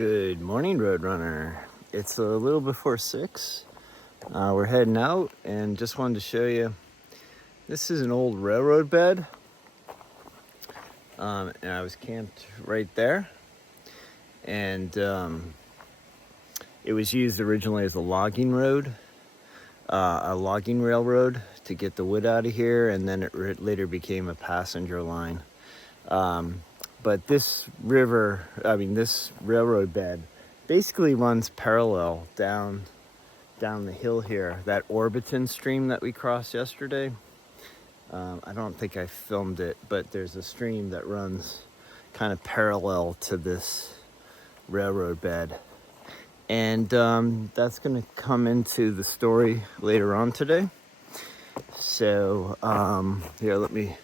Good morning, Roadrunner. It's a little before 6. We're heading out and just wanted to show you, this is an old railroad bed. And I was camped right there. And it was used originally as a logging road, a logging railroad to get the wood out of here. And then it later became a passenger line. But this railroad bed basically runs parallel down the hill here. That Orbiton stream that we crossed yesterday. I don't think I filmed it, but there's a stream that runs kind of parallel to this railroad bed. And that's going to come into the story later on today. So here, let me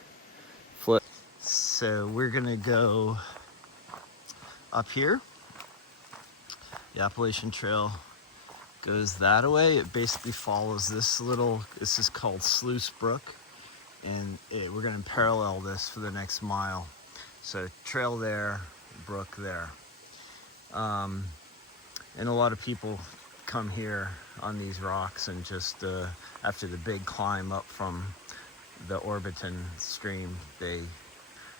flip. So we're gonna go up here. The Appalachian Trail goes that way. It basically follows this is called Sluice Brook. And we're gonna parallel this for the next mile. So trail there, brook there. And a lot of people come here on these rocks and just after the big climb up from the Orbiton stream, they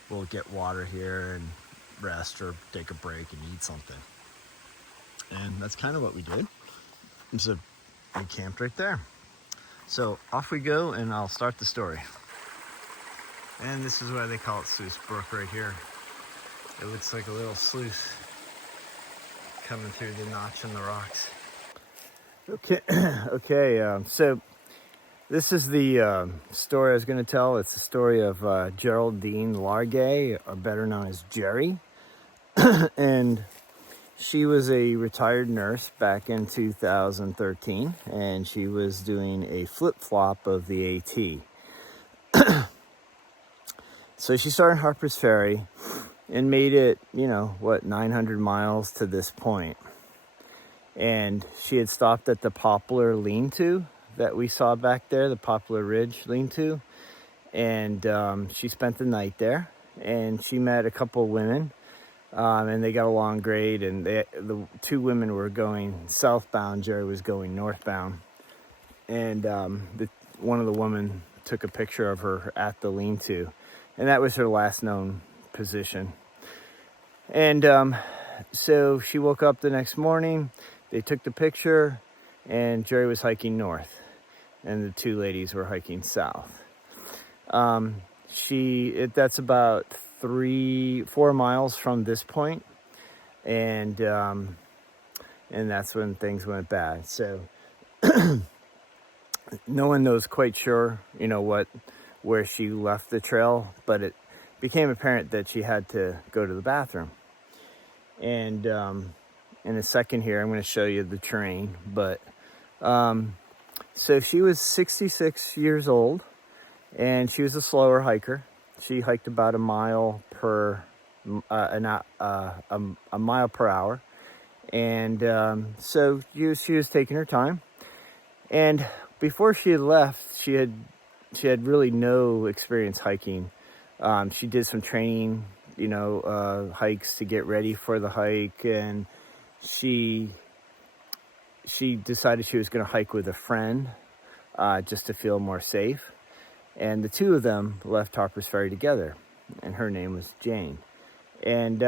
will get water here and rest or take a break and eat something. And that's kind of what we did. So we camped right there. So off we go, and I'll start the story. And this is why they call it Sluice Brook right here. It looks like a little sluice coming through the notch in the rocks. Okay. So this is the story I was going to tell. It's the story of Geraldine Largay, or better known as Jerry. And she was a retired nurse back in 2013, and she was doing a flip-flop of the AT. So she started Harper's Ferry and made it, 900 miles to this point. And she had stopped at the Poplar Lean-To that we saw back there, the Poplar Ridge Lean-To. And she spent the night there, and she met a couple of women, and they got along great. And the two women were going southbound, Jerry was going northbound. And one of the women took a picture of her at the Lean-To, and that was her last known position. And so she woke up the next morning, they took the picture, and Jerry was hiking north, and the two ladies were hiking south. That's about 3-4 miles from this point, and that's when things went bad. So no one knows quite sure, where she left the trail, but it became apparent that she had to go to the bathroom. And in a second here, I'm going to show you the terrain, but so she was 66 years old, and she was a slower hiker. She hiked about a mile per hour, and so she was taking her time. And before she had left, she had really no experience hiking. She did some training, hikes to get ready for the hike, and she decided she was going to hike with a friend just to feel more safe. And the two of them left Harper's Ferry together, and her name was Jane. And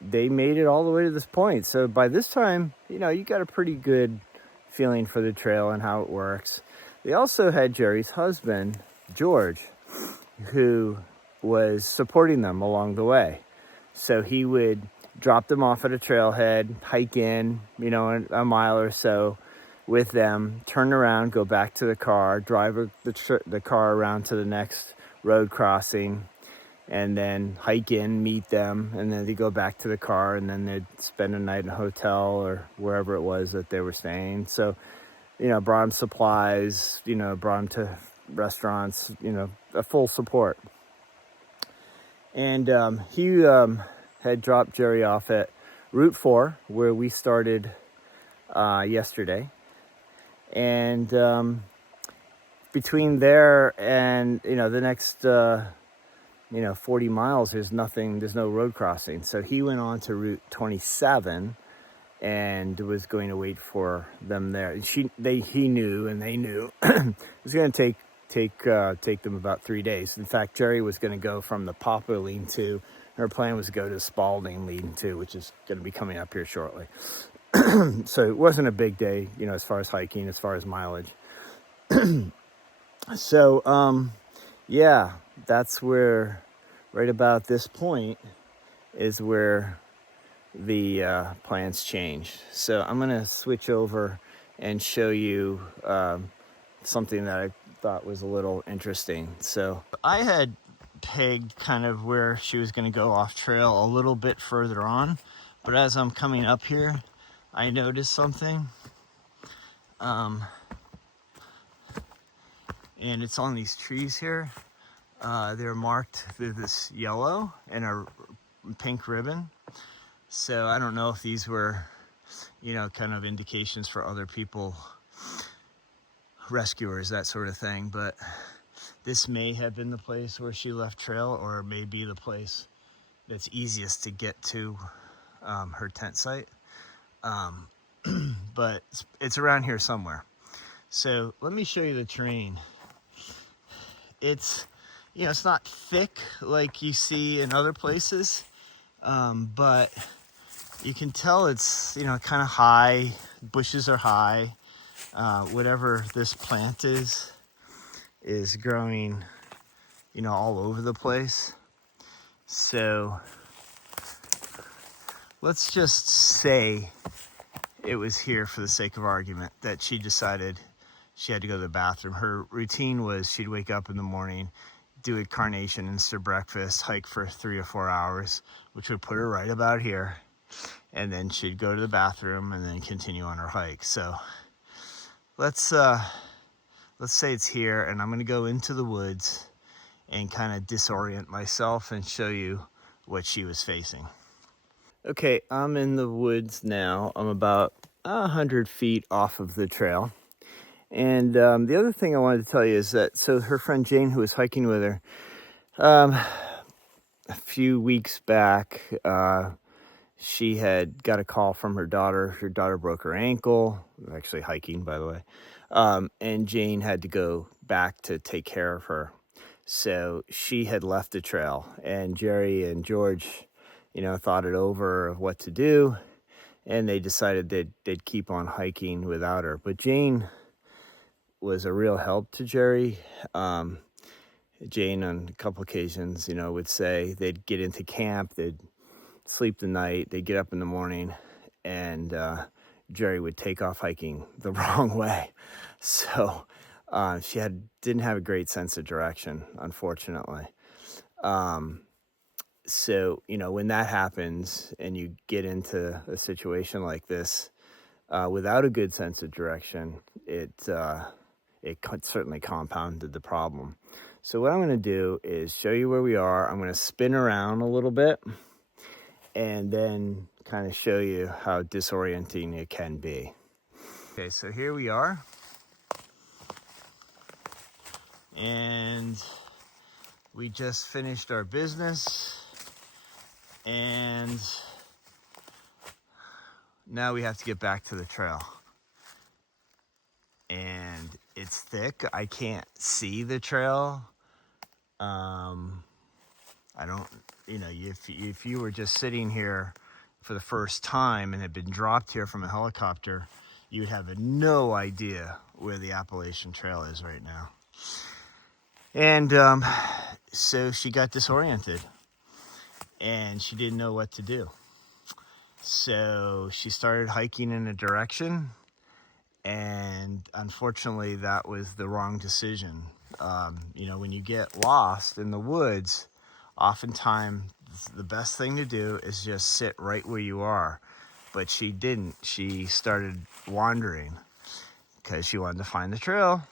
they made it all the way to this point. So by this time, you got a pretty good feeling for the trail and how it works. They also had Jerry's husband, George, who was supporting them along the way. So he would drop them off at a trailhead, hike in, a mile or so with them, turn around, go back to the car, drive the car around to the next road crossing, and then hike in, meet them, and then they go back to the car, and then they'd spend a night in a hotel or wherever it was that they were staying. So, brought them supplies, brought them to restaurants, a full support. And he had dropped Jerry off at Route 4, where we started yesterday. And between there and, the next 40 miles, there's no road crossing. So he went on to Route 27 and was going to wait for them there. He knew, and they knew it was going to take them about 3 days. In fact, Jerry was going to go from the Poplar lean-to. Her plan was to go to Spalding lean-to, which is going to be coming up here shortly. So it wasn't a big day, as far as hiking, as far as mileage. So, yeah, that's where, right about this point, is where the plans change. So I'm going to switch over and show you something that I thought was a little interesting. So I had pegged kind of where she was going to go off trail a little bit further on, but as I'm coming up here, I noticed something. And it's on these trees here. They're marked with this yellow and a pink ribbon. So I don't know if these were, kind of indications for other people, rescuers, that sort of thing. But this may have been the place where she left trail, or it may be the place that's easiest to get to her tent site. But it's around here somewhere. So let me show you the terrain. It's, it's not thick like you see in other places, but you can tell it's, kind of high. Bushes are high. Whatever this plant is growing, all over the place. So let's just say it was here, for the sake of argument, that she decided she had to go to the bathroom. Her routine was she'd wake up in the morning, do a carnation, instant breakfast, hike for 3 or 4 hours, which would put her right about here. And then she'd go to the bathroom and then continue on her hike. So let's say it's here, and I'm going to go into the woods and kind of disorient myself and show you what she was facing. Okay, I'm in the woods now. I'm about 100 feet off of the trail. And the other thing I wanted to tell you is that, so her friend Jane, who was hiking with her, a few weeks back, she had got a call from her daughter. Her daughter broke her ankle, actually hiking, by the way. And Jane had to go back to take care of her. So she had left the trail, and Jerry and George, thought it over of what to do. And they decided they'd keep on hiking without her. But Jane was a real help to Jerry. Jane, on a couple occasions, would say they'd get into camp, they'd sleep the night, they'd get up in the morning, and Jerry would take off hiking the wrong way. So she didn't have a great sense of direction, unfortunately. So, when that happens and you get into a situation like this without a good sense of direction, it certainly compounded the problem. So what I'm going to do is show you where we are. I'm going to spin around a little bit and then kind of show you how disorienting it can be. Okay, so here we are. And we just finished our business. And now we have to get back to the trail. And it's thick. I can't see the trail. I don't, if you were just sitting here for the first time and had been dropped here from a helicopter, you would have no idea where the Appalachian Trail is right now. And so she got disoriented and she didn't know what to do. So she started hiking in a direction, and unfortunately that was the wrong decision. When you get lost in the woods, oftentimes the best thing to do is just sit right where you are. But she didn't. She started wandering because she wanted to find the trail,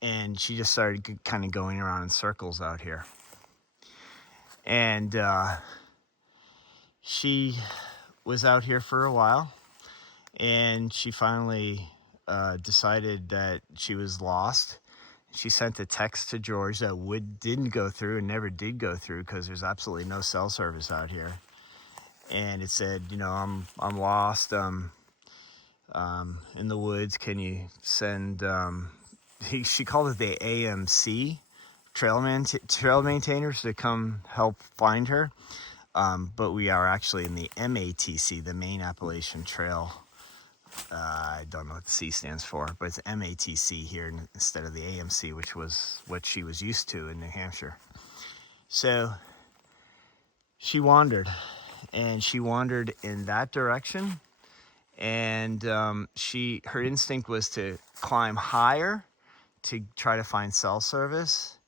and she just started kind of going around in circles out here. And she was out here for a while, and she finally decided that she was lost, She sent a text to George that didn't go through and never did go through because there's absolutely no cell service out here. And it said, you know, I'm lost. In the woods. Can you send? She called it the AMC trail maintainers to come help find her. But we are actually in the MATC, the Main Appalachian Trail. I don't know what the C stands for, but it's MATC here instead of the AMC, which was what she was used to in New Hampshire. So she wandered, and she wandered in that direction. And her instinct was to climb higher to try to find cell service.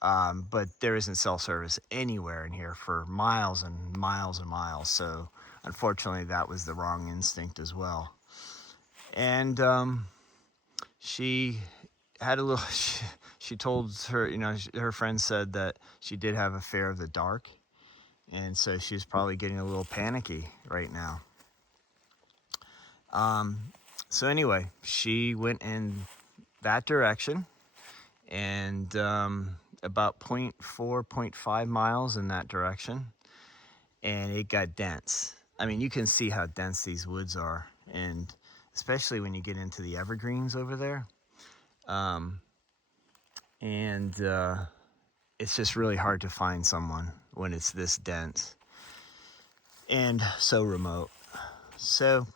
But there isn't cell service anywhere in here for miles and miles and miles. So unfortunately, that was the wrong instinct as well. And she had a little, she told her, you know, her friend said that she did have a fear of the dark. And so she's probably getting a little panicky right now. So anyway, she went in that direction, and about 0.5 miles in that direction, and it got dense. I mean, you can see how dense these woods are, and especially when you get into the evergreens over there. It's just really hard to find someone when it's this dense and so remote. So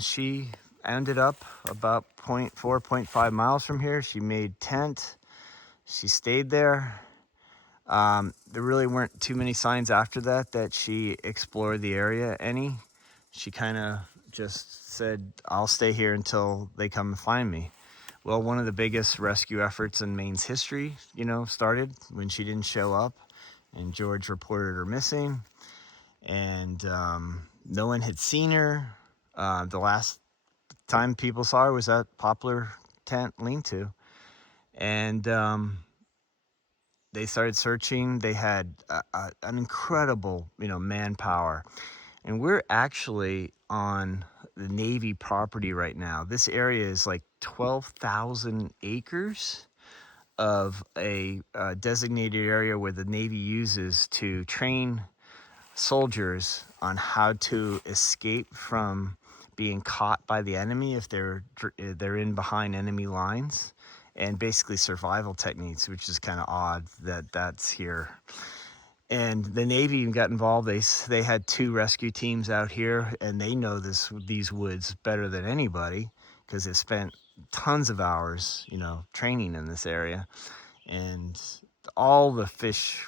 she ended up about 0.5 miles from here. She made tent. She stayed there. There really weren't too many signs after that she explored the area any. She kind of just said, I'll stay here until they come and find me. Well, one of the biggest rescue efforts in Maine's history, you know, started when she didn't show up, and George reported her missing, and no one had seen her. The last time people saw her was at Poplar Tent Lean-To, and they started searching. They had an incredible, you know, manpower, and we're actually on the Navy property right now. This area is like 12,000 acres of a designated area where the Navy uses to train soldiers on how to escape from being caught by the enemy if they're in behind enemy lines, and basically survival techniques, which is kind of odd that that's here. And the Navy even got involved. They had 2 rescue teams out here, and they know these woods better than anybody because they've spent tons of hours, you know, training in this area. And all the fish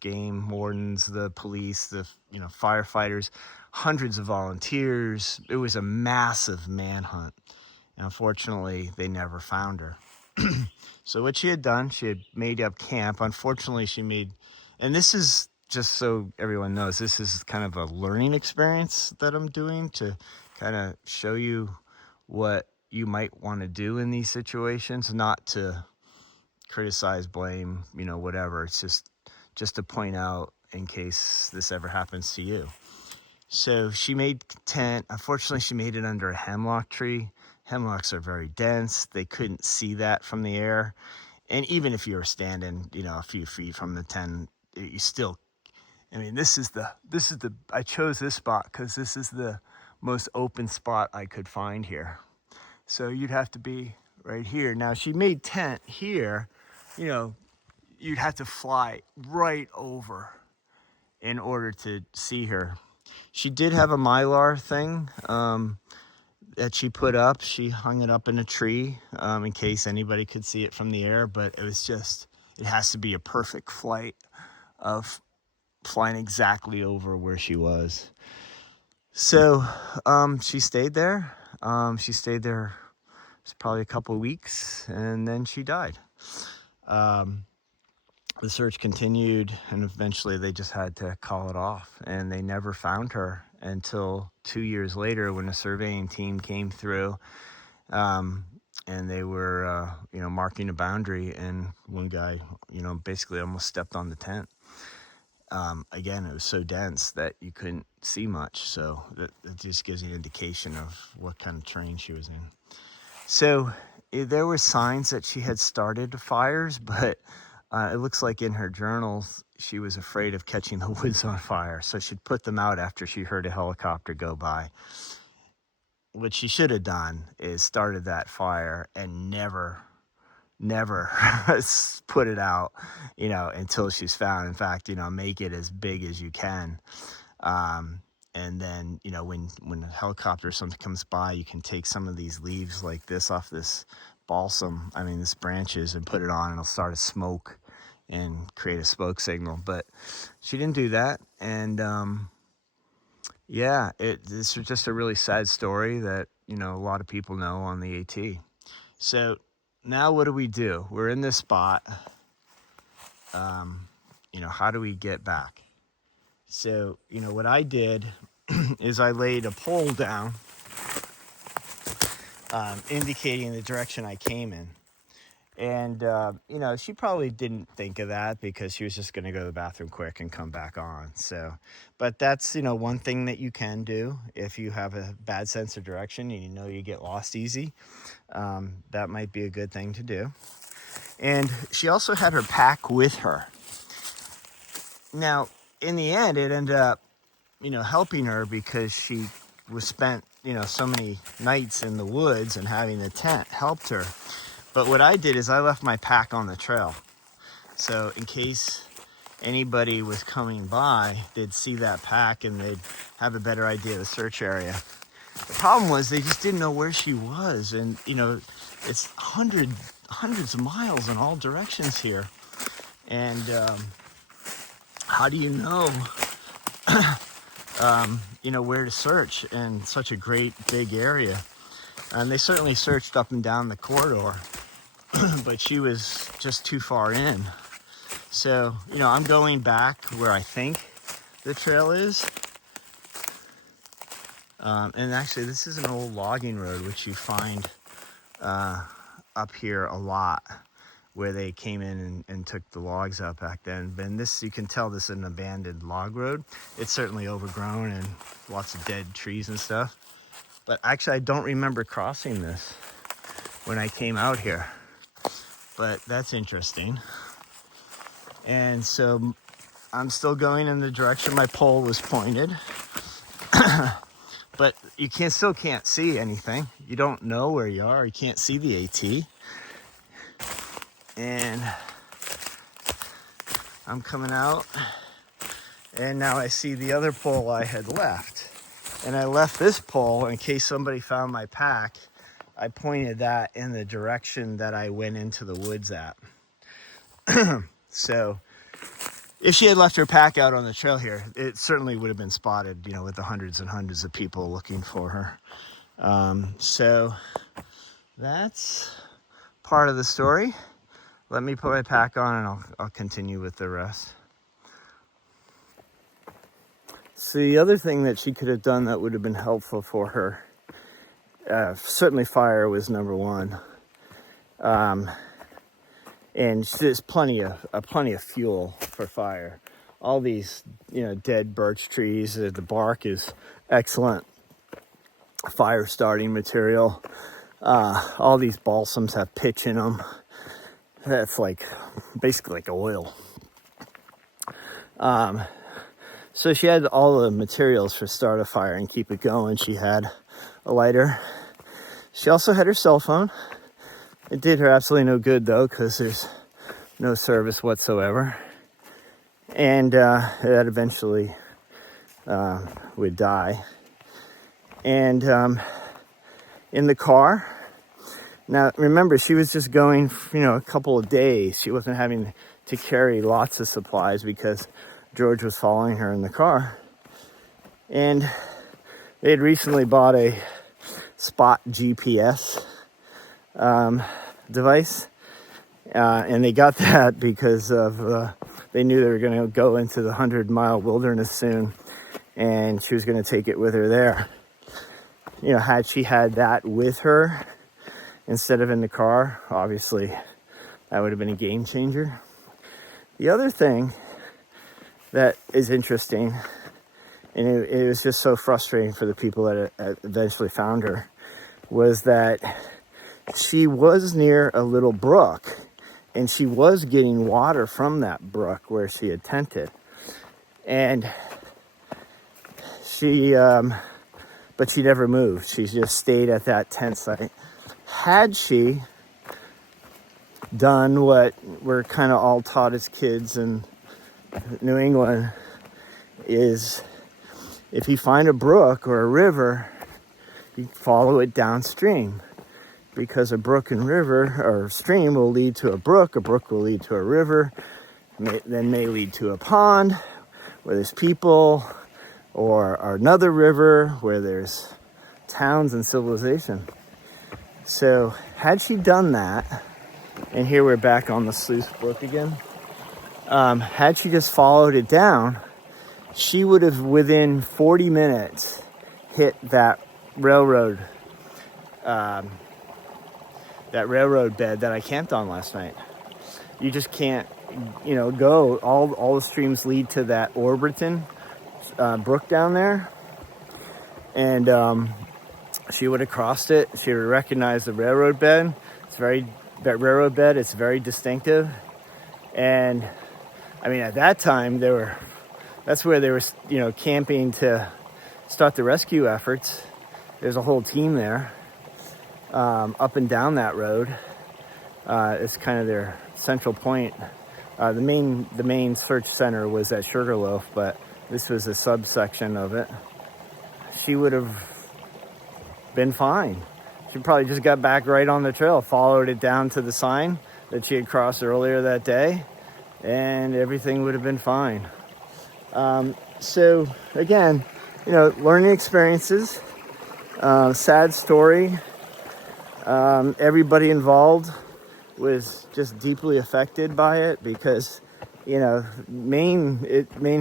game wardens, the police, the, you know, firefighters, hundreds of volunteers. It was a massive manhunt. And unfortunately, they never found her. So what she had done, she had made up camp. Unfortunately, and this is just so everyone knows, this is kind of a learning experience that I'm doing to kind of show you what you might want to do in these situations, not to criticize, blame, you know, whatever. It's just to point out in case this ever happens to you. So she made tent. Unfortunately, she made it under a hemlock tree. Hemlocks are very dense. They couldn't see that from the air. And even if you were standing, you know, a few feet from the tent, you still, I mean, I chose this spot because this is the most open spot I could find here. So you'd have to be right here. Now, she made tent here, you know, you'd have to fly right over in order to see her. She did have a Mylar thing that she put up. She hung it up in a tree in case anybody could see it from the air, but it has to be a perfect flight of flying exactly over where she was. So she stayed there. It's probably a couple of weeks, and then she died. The search continued, and eventually they just had to call it off, and they never found her until 2 years later when a surveying team came through, and they were, you know, marking a boundary, and one guy, you know, basically almost stepped on the tent. Again, it was so dense that you couldn't see much, so that just gives you an indication of what kind of terrain she was in. So there were signs that she had started fires, but it looks like in her journals, she was afraid of catching the woods on fire. So she'd put them out after she heard a helicopter go by. What she should have done is started that fire and never put it out, until she's found. In fact, make it as big as you can. And then, when a helicopter or something comes by, you can take some of these leaves like this off this this branches, and put it on, and it'll start a smoke and create a smoke signal. But she didn't do that. And this is just a really sad story that, a lot of people know on the AT. So now what do? We're in this spot. How do we get back? So, what I did is I laid a pole down, indicating the direction I came in. And, she probably didn't think of that because she was just going to go to the bathroom quick and come back on. So, but that's, one thing that you can do if you have a bad sense of direction and you get lost easy. That might be a good thing to do. And she also had her pack with her. Now, in the end, it ended up, helping her because she was spent, so many nights in the woods, and having the tent helped her. But what I did is I left my pack on the trail. So in case anybody was coming by, they'd see that pack and they'd have a better idea of the search area. The problem was they just didn't know where she was. And, it's hundreds of miles in all directions here. And how do you know, where to search in such a great big area? And they certainly searched up and down the corridor, but she was just too far in. So, I'm going back where I think the trail is. And actually, this is an old logging road, which you find up here a lot, where they came in and took the logs out back then. And this, you can tell this is an abandoned log road. It's certainly overgrown and lots of dead trees and stuff. But actually, I don't remember crossing this when I came out here. But that's interesting. And so I'm still going in the direction my pole was pointed. But you still can't see anything. You don't know where you are. You can't see the AT. And I'm coming out, and now I see the other pole I had left. And I left this pole in case somebody found my pack. I pointed that in the direction that I went into the woods at. So if she had left her pack out on the trail here, it certainly would have been spotted, with the hundreds and hundreds of people looking for her. So that's part of the story. Let me put my pack on, and I'll continue with the rest. So the other thing that she could have done that would have been helpful for her, certainly fire was number one. And there's plenty of fuel for fire. All these, dead birch trees, the bark is excellent fire starting material. All these balsams have pitch in them. That's basically like oil. So she had all the materials for start a fire and keep it going. She had a lighter. She also had her cell phone. It did her absolutely no good though, because there's no service whatsoever. And that eventually would die. And in the car, now, remember, she was just going, a couple of days. She wasn't having to carry lots of supplies because George was following her in the car. And they had recently bought a Spot GPS device. And they got that because of they knew they were going to go into the 100-mile wilderness soon. And she was going to take it with her there. Had she had that with her instead of in the car, obviously that would have been a game changer. The other thing that is interesting, and it was just so frustrating for the people that eventually found her, was that she was near a little brook, and she was getting water from that brook where she had tented. And she, but she never moved. She just stayed at that tent site. Had she done what we're kind of all taught as kids in New England, is if you find a brook or a river, you follow it downstream, because a brook and river or stream will lead to a brook will lead to a river, then may lead to a pond where there's people, or another river where there's towns and civilization. So had she done that, and here we're back on the Sluice Brook again, had she just followed it down, she would have within 40 minutes hit that railroad bed that I camped on last night. You just can't, go. All the streams lead to that Orberton brook down there, and she would have crossed it. She would have recognized the railroad bed. That railroad bed. It's very distinctive, and I mean at that time that's where they were, camping to start the rescue efforts. There's a whole team there, up and down that road. It's kind of their central point. The main search center was at Sugarloaf, but this was a subsection of it. She would have been fine. She probably just got back right on the trail, followed it down to the sign that she had crossed earlier that day, and everything would have been fine. So again, learning experiences, sad story. Everybody involved was just deeply affected by it, because Maine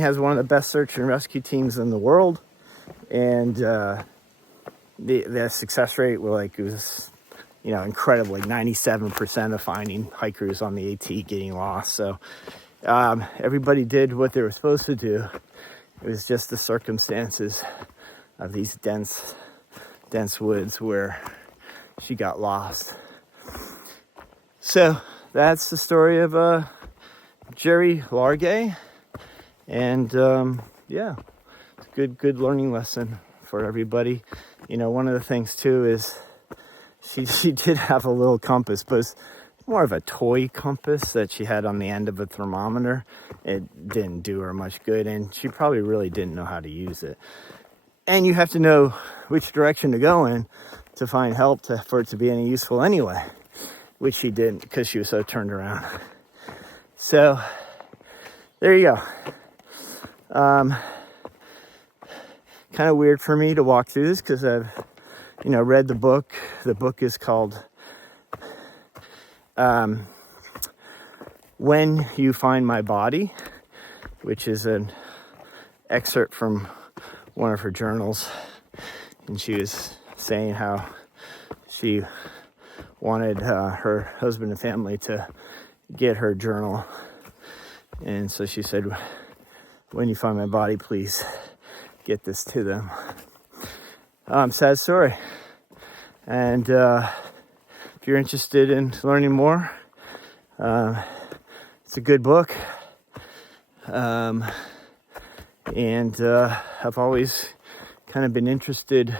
has one of the best search and rescue teams in the world, and the success rate was incredible, like 97% of finding hikers on the AT getting lost. So everybody did what they were supposed to do. It was just the circumstances of these dense woods where she got lost. So that's the story of Jerry Largay, and yeah, it's a good learning lesson for everybody. One of the things too is she did have a little compass, but it's more of a toy compass that she had on the end of a thermometer. It didn't do her much good, and she probably really didn't know how to use it. And you have to know which direction to go in to find help for it to be any useful anyway, which she didn't, because she was so turned around. So there you go. Kind of weird for me to walk through this, because I've read the book. The book is called When You Find My Body, which is an excerpt from one of her journals, and she was saying how she wanted her husband and family to get her journal, and so she said, "When you find my body, please get this to them." Sad story, and if you're interested in learning more, it's a good book, and I've always kind of been interested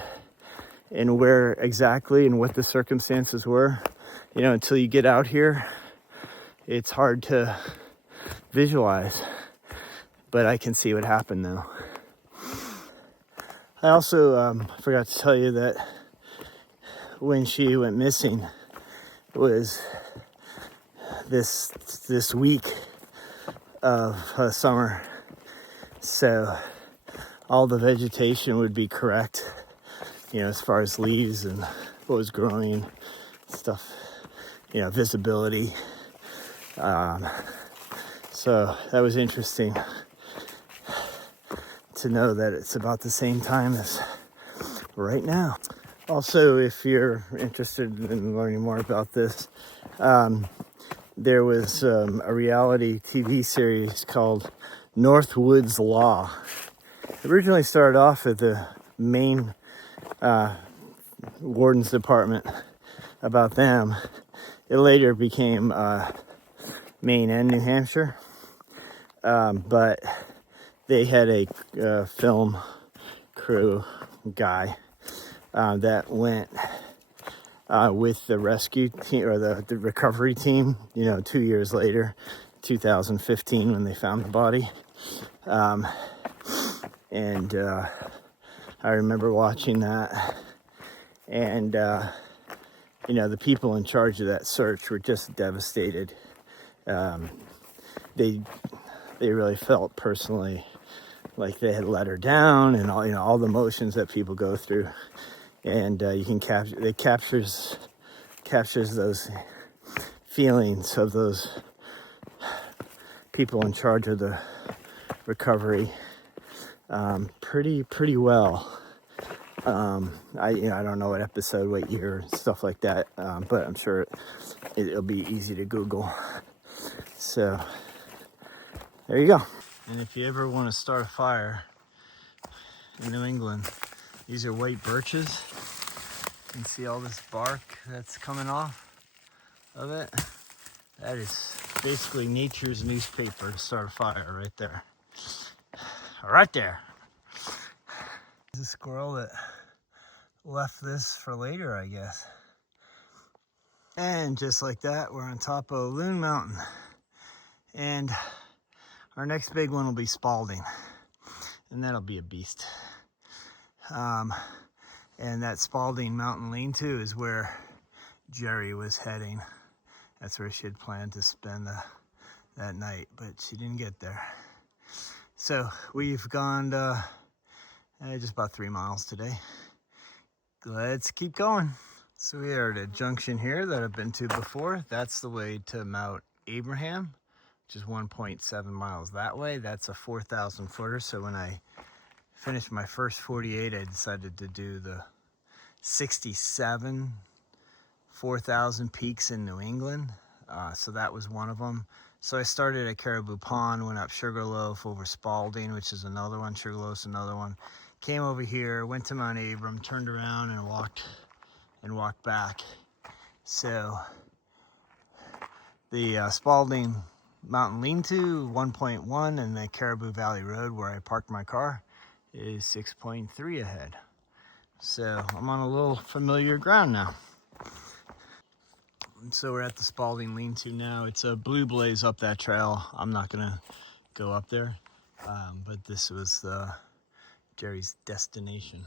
in where exactly and what the circumstances were. Until you get out here, it's hard to visualize, but I can see what happened now. I also forgot to tell you that when she went missing, it was this week of summer, so all the vegetation would be correct, as far as leaves and what was growing, stuff, visibility. So that was interesting to know that it's about the same time as right now. Also, if you're interested in learning more about this, there was a reality TV series called Northwood's Law. It originally started off at the Maine Warden's Department about them. It later became Maine and New Hampshire, but they had a film crew guy that went with the rescue team or the recovery team, 2 years later, 2015, when they found the body. And I remember watching that, and the people in charge of that search were just devastated. They really felt personally like they had let her down, and all the emotions that people go through. And it captures those feelings of those people in charge of the recovery pretty well. I don't know what episode, what year, stuff like that, but I'm sure it'll be easy to Google. So there you go. And if you ever want to start a fire in New England, these are white birches. You can see all this bark that's coming off of it. That is basically nature's newspaper to start a fire right there. Right there. There's a squirrel that left this for later, I guess. And just like that, we're on top of Loon Mountain. And our next big one will be Spalding. And that'll be a beast. And that Spalding Mountain lean-to is where Jerry was heading. That's where she had planned to spend that night, but she didn't get there. So we've gone just about 3 miles today. Let's keep going. So we are at a junction here that I've been to before. That's the way to Mount Abraham, which is 1.7 miles that way. That's a 4,000 footer. So when I finished my first 48, I decided to do the 67 4,000 peaks in New England. So that was one of them. So I started at Caribou Pond, went up Sugarloaf, over Spalding, which is another one. Sugarloaf's another one. Came over here, went to Mount Abram, turned around and walked back. So the Spalding Mountain lean-to 1.1, and the Caribou Valley Road where I parked my car is 6.3 ahead. So I'm on a little familiar ground now. So we're at the Spalding lean-to now. It's a blue blaze up that trail. I'm not gonna go up there, but this was Jerry's destination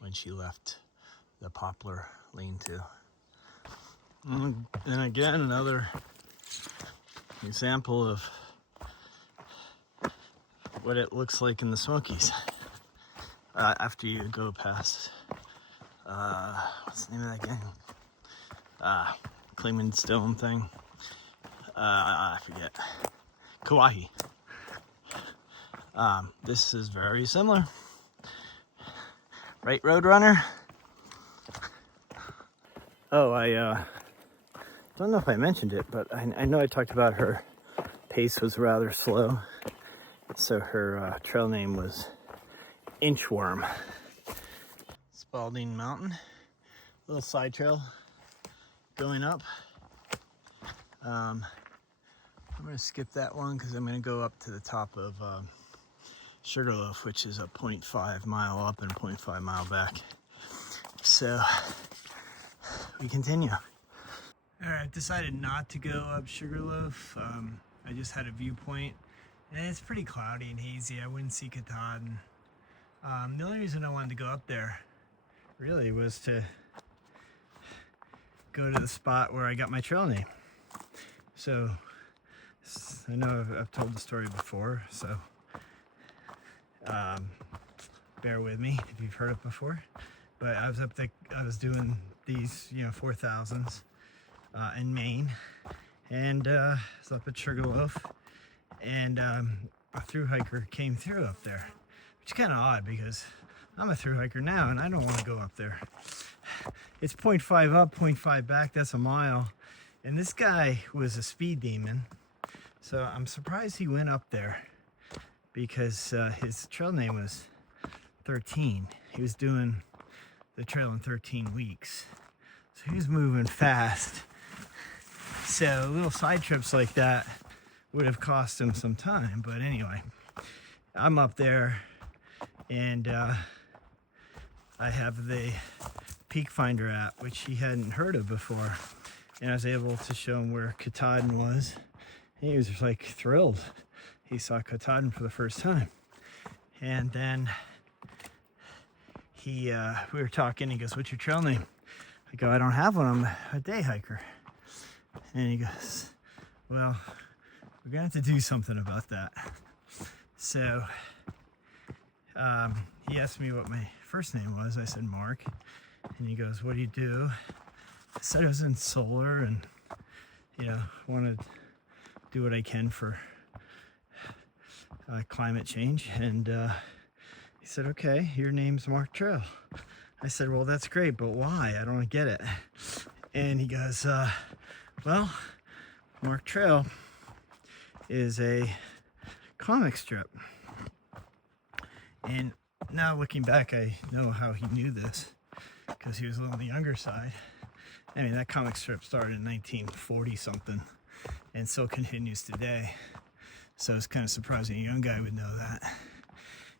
when she left the poplar lean-to. And again, another example of what it looks like in the Smokies after you go past what's the name of that gang? Clayman Stone thing. I forget. Kauai. This is very similar. Right, Roadrunner? Oh, I don't know if I mentioned it, but I know I talked about her pace was rather slow. So her trail name was Inchworm. Spalding Mountain. Little side trail going up. I'm going to skip that one because I'm going to go up to the top of Sugarloaf, which is a 0.5 mile up and 0.5 mile back. So we continue. All right, I've decided not to go up Sugarloaf. I just had a viewpoint, and it's pretty cloudy and hazy. I wouldn't see Katahdin. The only reason I wanted to go up there really was to go to the spot where I got my trail name. So I know I've told the story before, so bear with me if you've heard it before. But I was up there, I was doing these 4,000s in Maine, and I was up at Sugarloaf, and a through hiker came through up there, which is kind of odd because I'm a through hiker now and I don't want to go up there. It's 0.5 up, 0.5 back, that's a mile. And this guy was a speed demon. So I'm surprised he went up there because his trail name was 13. He was doing the trail in 13 weeks. So he's moving fast. So little side trips like that would have cost him some time. But anyway, I'm up there and I have the Peak Finder app, which he hadn't heard of before. And I was able to show him where Katahdin was. And he was just like thrilled. He saw Katahdin for the first time. And then we were talking, he goes, "What's your trail name?" I go, "I don't have one, I'm a day hiker." And he goes, "Well, we're gonna have to do something about that." So he asked me what my first name was. I said, "Mark." And he goes, "What do you do?" I said I was in solar and, want to do what I can for climate change. And he said, "Okay, your name's Mark Trail." I said, "Well, that's great, but why? I don't get it." And he goes, "Well, Mark Trail is a comic strip." And now looking back, I know how he knew this because he was a little on the younger side. I mean, that comic strip started in 1940 something and still continues today. So it's kind of surprising a young guy would know that.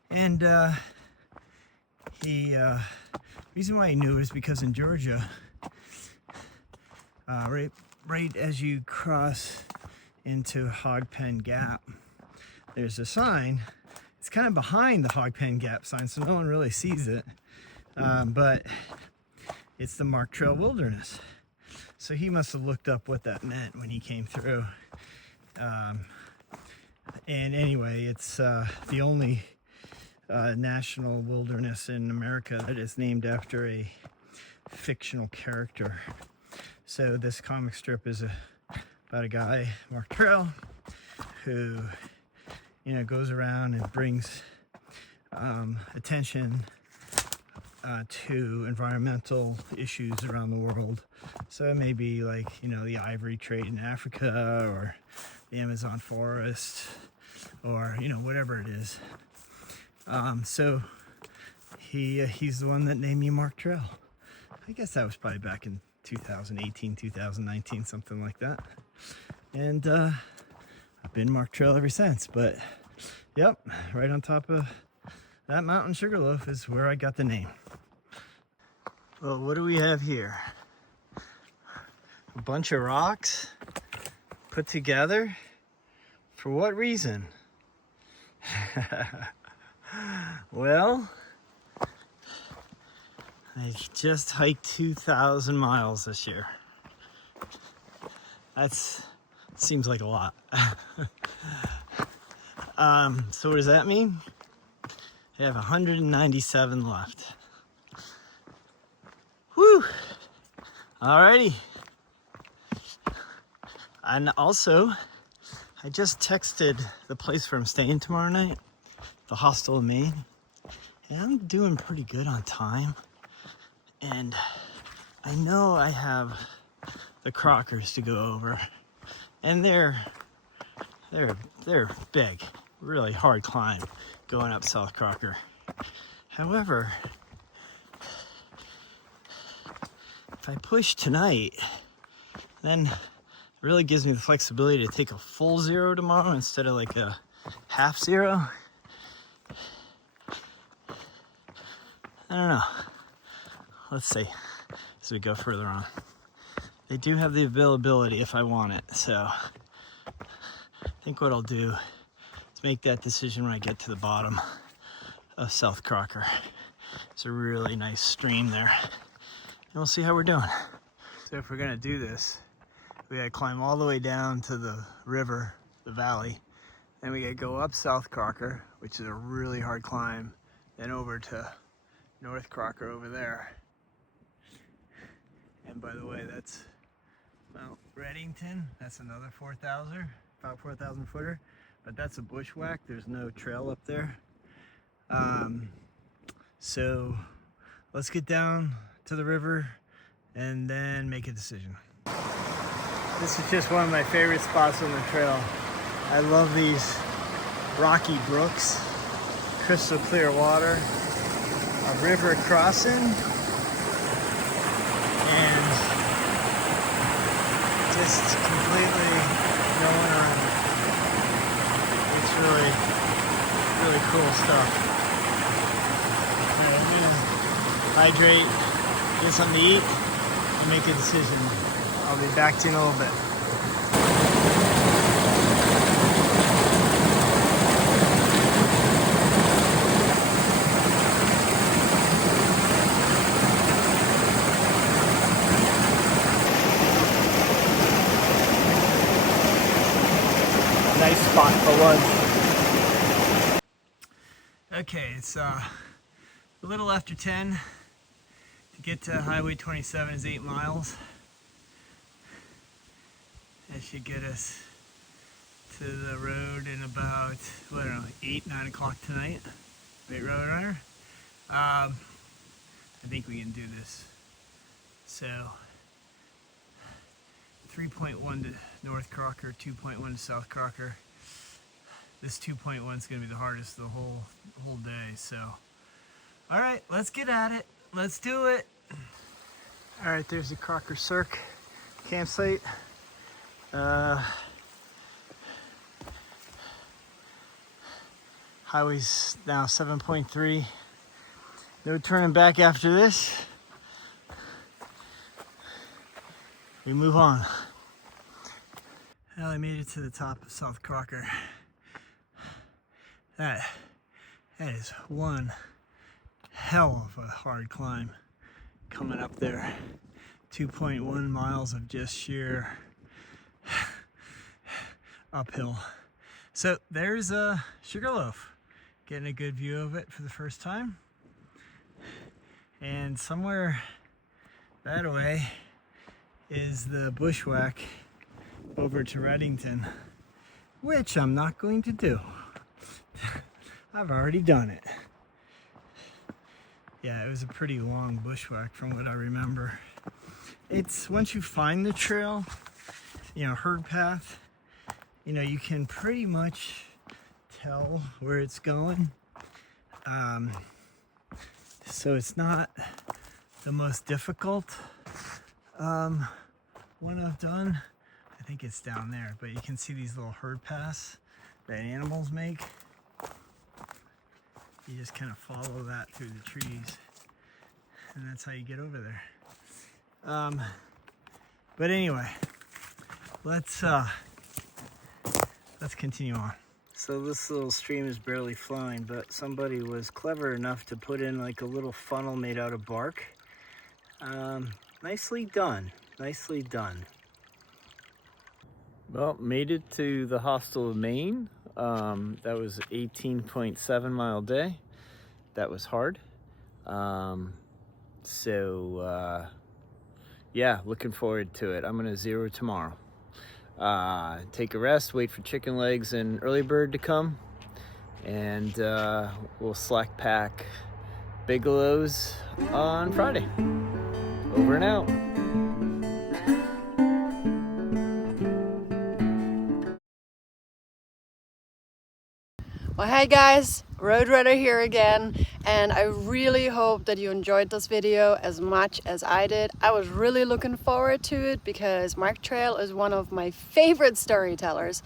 And reason why he knew is because in Georgia, right as you cross into Hog Pen Gap, there's a sign. It's kind of behind the Hog Pen Gap sign, so no one really sees it. But it's the Mark Trail Wilderness. So he must have looked up what that meant when he came through. And anyway, it's the only national wilderness in America that is named after a fictional character. So this comic strip is about a guy, Mark Trail, who goes around and brings attention to environmental issues around the world. So it may be like the ivory trade in Africa or the Amazon forest or whatever it is. So he's the one that named me Mark Trail. I guess that was probably back in 2018, 2019, something like that. And I've been Mark Trail ever since. But yep, right on top of that mountain, Sugarloaf, is where I got the name. Well, what do we have here? A bunch of rocks put together. For what reason? Well, I just hiked 2,000 miles this year. Seems like a lot. So what does that mean? I have 197 left. Woo! Alrighty. And also, I just texted the place where I'm staying tomorrow night, the Hostel in Maine, and I'm doing pretty good on time. And I know I have the Crockers to go over, and they're big, really hard climb going up South Crocker. However, if I push tonight, then it really gives me the flexibility to take a full zero tomorrow instead of like a half zero. I don't know. Let's see as we go further on. They do have the availability if I want it, so I think what I'll do is make that decision when I get to the bottom of South Crocker. It's a really nice stream there. And we'll see how we're doing. So if we're gonna do this, we gotta climb all the way down to the river, the valley. Then we gotta go up South Crocker, which is a really hard climb, then over to North Crocker over there. And by the way, that's Mount Reddington. That's another 4,000, about 4,000 footer. But that's a bushwhack. There's no trail up there. So let's get down to the river and then make a decision. This is just one of my favorite spots on the trail. I love these rocky brooks, crystal clear water, a river crossing, just completely going around. It's really, really cool stuff. Alright, I'm gonna hydrate, get something to eat, and make a decision. I'll be back to you in a little bit. Nice spot for lunch. Okay, it's a little after 10. To get to Highway 27 is 8 miles. That should get us to the road in about, I don't know, 8, 9 o'clock tonight. Right, Roadrunner? I think we can do this. So, 3.1 to North Crocker, 2.1 to South Crocker. This 2.1 is going to be the hardest the whole day. So, all right, let's get at it. Let's do it. All right, there's the Crocker Cirque campsite. Highway's now 7.3. No turning back after this. We move on. Well, I made it to the top of South Crocker. That is one hell of a hard climb coming up there. 2.1 miles of just sheer uphill. So there's a Sugarloaf. Getting a good view of it for the first time. And somewhere that way is the bushwhack over to Reddington, which I'm not going to do. I've already done it. Yeah, it was a pretty long bushwhack from what I remember. It's once you find the trail, you know, herd path, you know, you can pretty much tell where it's going. So it's not the most difficult one I've done. I think it's down there, but you can see these little herd paths that animals make. You just kind of follow that through the trees, and that's how you get over there. But anyway, let's continue on. So this little stream is barely flowing, but somebody was clever enough to put in like a little funnel made out of bark. Nicely done, nicely done. Well, made it to the Hostel of Maine. That was 18.7 mile day. That was hard. Yeah, looking forward to it. I'm gonna zero tomorrow. Take a rest, wait for chicken legs and early bird to come, and we'll slack pack Bigelows on Friday. Over and out. Well, hey guys, Roadrunner here again, and I really hope that you enjoyed this video as much as I did. I was really looking forward to it because Mark Trail is one of my favorite storytellers,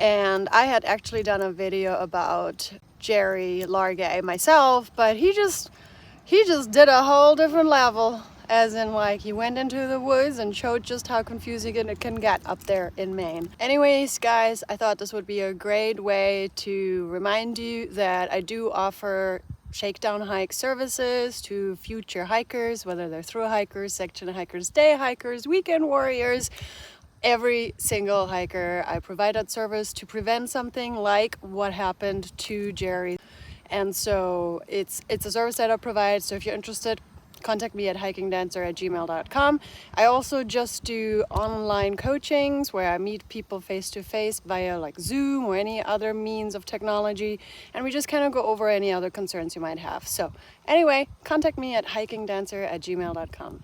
and I had actually done a video about Jerry Largay myself, but he just did a whole different level. As in, like, he went into the woods and showed just how confusing it can get up there in Maine. Anyways, guys, I thought this would be a great way to remind you that I do offer shakedown hike services to future hikers, whether they're through hikers, section hikers, day hikers, weekend warriors. Every single hiker, I provide that service to prevent something like what happened to Jerry. And so it's a service that I provide, so if you're interested, contact me at HikingDancer@gmail.com. I also just do online coachings where I meet people face to face via like Zoom or any other means of technology, and we just kind of go over any other concerns you might have. So anyway, contact me at HikingDancer@gmail.com.